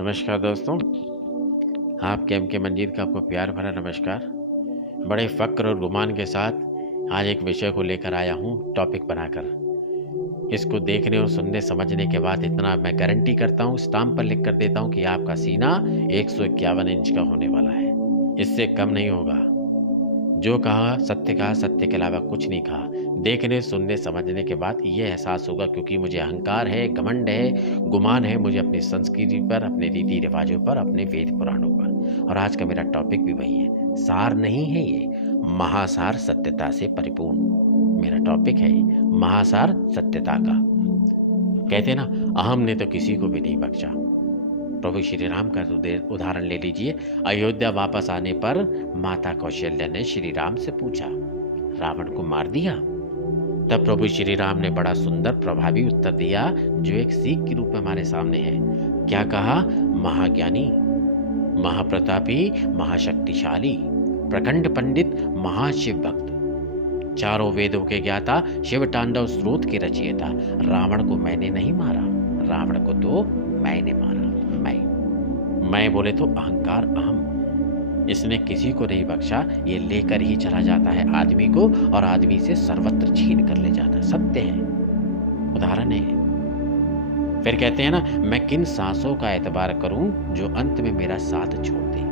नमस्कार दोस्तों, आप के मंजीत का आपको प्यार भरा नमस्कार। बड़े फ़क्र और गुमान के साथ आज एक विषय को लेकर आया हूँ टॉपिक बनाकर। इसको देखने और सुनने समझने के बाद इतना मैं गारंटी करता हूँ, स्टाम्प पर लिख कर देता हूँ कि आपका सीना 151 इंच का होने वाला है, इससे कम नहीं होगा। जो कहा, सत्य के अलावा कुछ नहीं कहा। देखने, सुनने, समझने के बाद ये एहसास होगा, क्योंकि मुझे अहंकार है, घमंड है, गुमान है मुझे अपनी संस्कृति पर, अपने रीति-रिवाज़ों पर, अपने वेद पुराणों पर। और आज का मेरा टॉपिक भी वही है। सार नहीं है ये, महासार सत्यता से परिपूर्ण मेरा टॉपिक है, महासार सत्यता का। कहते हैं ना, अहम ने तो किसी को भी नहीं बख्शा। प्रभु श्री राम का उदाहरण ले लीजिए। अयोध्या वापस आने पर माता कौशल्या ने श्री राम से पूछा, रावण को मार दिया? तब प्रभु श्री राम ने बड़ा सुंदर प्रभावी उत्तर दिया, जो एक सीख के रूप में हमारे सामने है। क्या कहा? महाज्ञानी, महाप्रतापी, महाशक्तिशाली, प्रखंड पंडित, महाशिव भक्त, चारों वेदों के ज्ञाता, शिव तांडव स्रोत के रचयिता, रावण को मैंने नहीं मारा, रावण को तो मैंने मारा। मैं बोले तो अहंकार, अहम, इसने किसी को नहीं बख्शा। ये लेकर ही चला जाता है आदमी को, और आदमी से सर्वत्र छीन कर ले जाता है। सत्य है, उदाहरण है। फिर कहते हैं ना, मैं किन सांसों का एतबार करूं जो अंत में मेरा साथ छोड़ दे?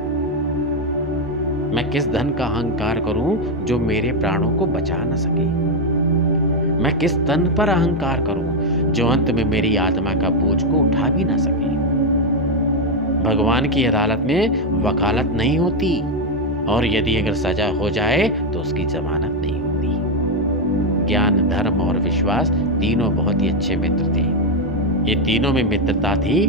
मैं किस धन का अहंकार करूं जो मेरे प्राणों को बचा न सके? मैं किस तन पर अहंकार करूं जो अंत में मेरी आत्मा का बोझ को उठा भी ना सके? भगवान की अदालत में वकालत नहीं होती, और यदि अगर सजा हो जाए तो उसकी जमानत नहीं होती। ज्ञान, धर्म और विश्वास तीनों बहुत ही अच्छे मित्र थे। ये तीनों में मित्रता थी,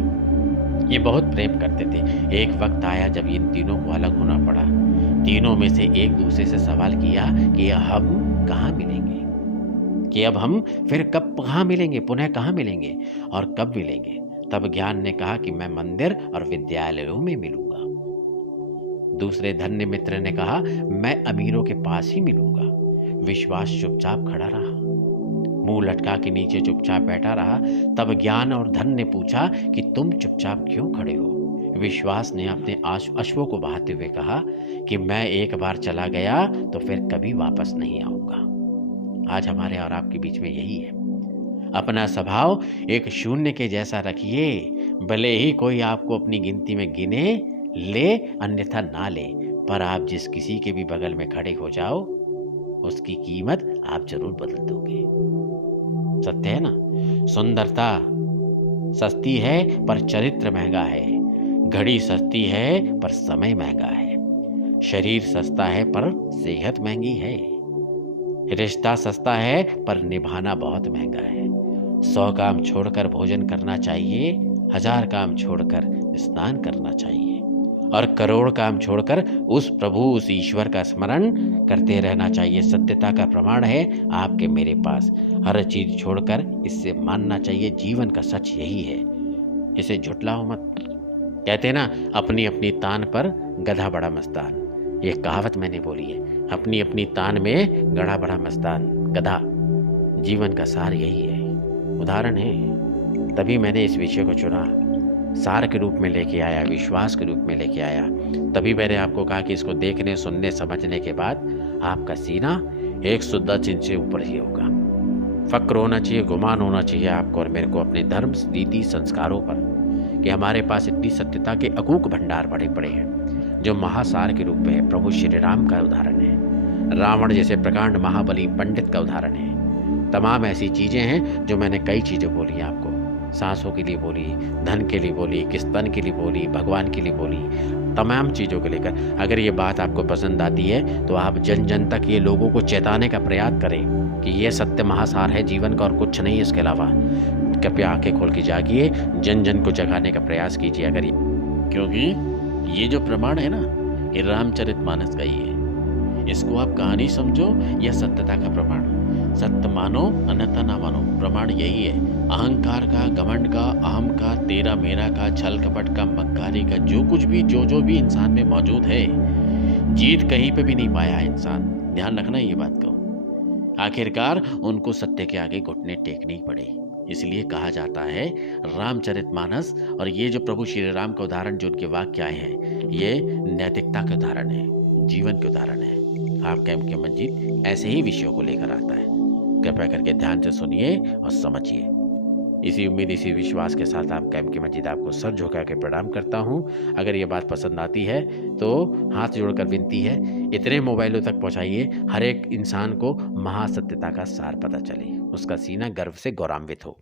ये बहुत प्रेम करते थे। एक वक्त आया जब इन तीनों को अलग होना पड़ा। तीनों में से एक दूसरे से सवाल किया कि हम कहाँ मिलेंगे, कि अब हम फिर कब कहाँ मिलेंगे, पुनः कहाँ मिलेंगे और कब मिलेंगे? तब ज्ञान ने कहा कि मैं मंदिर और विद्यालयों में मिलूंगा। दूसरे धन्य मित्र ने कहा, मैं अमीरों के पास ही मिलूंगा। विश्वास चुपचाप खड़ा रहा, मुंह लटका के नीचे चुपचाप बैठा रहा। तब ज्ञान और धन ने पूछा कि तुम चुपचाप क्यों खड़े हो? विश्वास ने अपने अश्वों को बहाते हुए कहा कि मैं एक बार चला गया तो फिर कभी वापस नहीं आऊंगा। आज हमारे और आपके बीच में यही है। अपना स्वभाव एक शून्य के जैसा रखिए, भले ही कोई आपको अपनी गिनती में गिने ले, अन्यथा ना ले, पर आप जिस किसी के भी बगल में खड़े हो जाओ, उसकी कीमत आप जरूर बदल दोगे। सत्य है ना? सुंदरता सस्ती है पर चरित्र महंगा है। घड़ी सस्ती है पर समय महंगा है। शरीर सस्ता है पर सेहत महंगी है। रिश्ता सस्ता है पर निभाना बहुत महंगा है। 100 काम छोड़कर भोजन करना चाहिए, 1000 काम छोड़कर स्नान करना चाहिए, और करोड़ काम छोड़कर उस प्रभु, उस ईश्वर का स्मरण करते रहना चाहिए। सत्यता का प्रमाण है आपके मेरे पास। हर चीज छोड़कर इससे मानना चाहिए, जीवन का सच यही है, इसे झुठलाओ मत। कहते हैं ना, अपनी अपनी तान पर गधा बड़ा मस्तान। ये कहावत मैंने बोली है, अपनी अपनी तान में गधा बड़ा मस्तान, गधा। जीवन का सार यही है, उदाहरण है। तभी मैंने इस विषय को चुना, सार के रूप में लेके आया, विश्वास के रूप में लेके आया। तभी मैंने आपको कहा कि इसको देखने, सुनने, समझने के बाद आपका सीना 110 इंच से ऊपर ही होगा। फक्र होना चाहिए, गुमान होना चाहिए आपको और मेरे को अपने धर्म, रीति, संस्कारों पर, कि हमारे पास इतनी सत्यता के अकूक भंडार बड़े पड़े हैं, जो महासार के रूप में है। प्रभु श्री राम का उदाहरण है, रावण जैसे प्रकांड महाबली पंडित का उदाहरण है। तमाम ऐसी चीजें हैं जो मैंने कई चीजें बोली आपको, सांसों के लिए बोली, धन के लिए बोली, किस्तन के लिए बोली, भगवान के लिए बोली, तमाम चीज़ों को लेकर। अगर ये बात आपको पसंद आती है तो आप जन जन तक ये लोगों को चेताने का प्रयास करें कि ये सत्य महासार है जीवन का और कुछ नहीं है इसके अलावा। कृपया आंखें खोल के जागिए, जन जन को जगाने का प्रयास कीजिए। अगर क्योंकि ये जो प्रमाण है ना, ये रामचरितमानस का ही है। इसको आप कहानी समझो या सत्यता का प्रमाण, सत्य मानो अन्यथा ना मानो, प्रमाण यही है। अहंकार का, घमंड का, अहम का, तेरा मेरा का, छल कपट का, मक्कारी का, जो कुछ भी जो भी इंसान में मौजूद है, जीत कहीं पे भी नहीं पाया इंसान। ध्यान रखना ये बात को। आखिरकार उनको सत्य के आगे घुटने टेकने ही पड़े। इसलिए कहा जाता है रामचरितमानस और ये जो प्रभु श्री राम का उदाहरण जो उनके वाक्य आए हैं, ये नैतिकता के उदाहरण है, जीवन के उदाहरण है। आपका एम.के. मंजीत ऐसे ही विषयों को लेकर आता है। कृपया करके ध्यान से सुनिए और समझिए। इसी उम्मीद, इसी विश्वास के साथ आपका एम.के. मंजीत आपको सर झुका के प्रणाम करता हूँ। अगर ये बात पसंद आती है तो हाथ जोड़कर विनती है, इतने मोबाइलों तक पहुँचाइए, हर एक इंसान को महासत्यता का सार पता चले, उसका सीना गर्व से गौरवान्वित हो।